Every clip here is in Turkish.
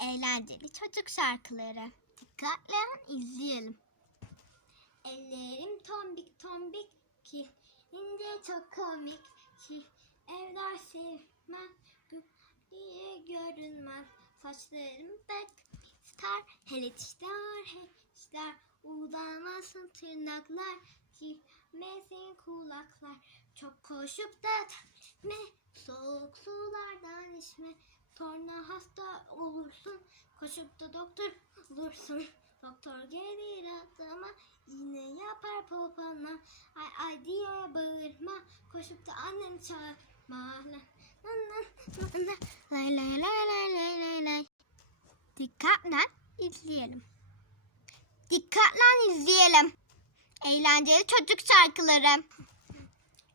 eğlenceli çocuk şarkıları. Dikkatle izleyelim. Ellerim tombik tombik ki ince çok komik. Ki evler sevmem diye görünmez saçlarım pek ister hele dişler hele dişler uzamasın tırnaklar ki mesin kulaklar. Çok koşup da terletme soğuk sulardan içme sonra hasta olursun koşup da doktor olursun doktor gelir adama iğne yapar popona ay ay diye bağırma koşup da anneni çağırma La, la, la, la, la, lay lay lay lay lay lay lay dikkatle izleyelim dikkatle izleyelim eğlenceli çocuk şarkıları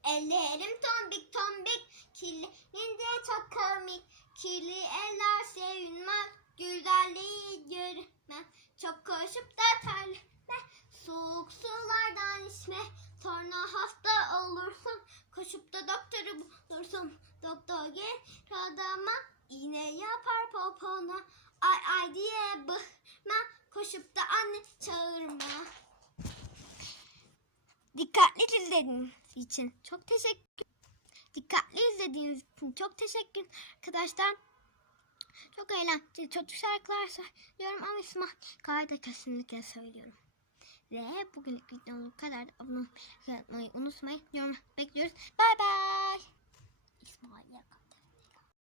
Ellerim tombik tombik, kirli ince çok komik. Kirli eller sevinmez, güzelliği görmez. Çok koşup da terleme, soğuk sulardan içme. Sonra hasta olursun, koşup da doktoru bulursun. Doktor gel adama, iğne yapar popona. Ay ay diye bağırma, koşup da anne çağırma. Dikkatli izlediğiniz için çok teşekkür Dikkatli izlediğiniz için çok teşekkür arkadaşlar. Çok eğlenceli çocuk şarkılar söylüyorum ama İsmail Kaya'da kesinlikle söylüyorum. Ve bugünlük videom bu kadar. Abone olmayı unutmayın. Yorum bekliyoruz. Bay bay.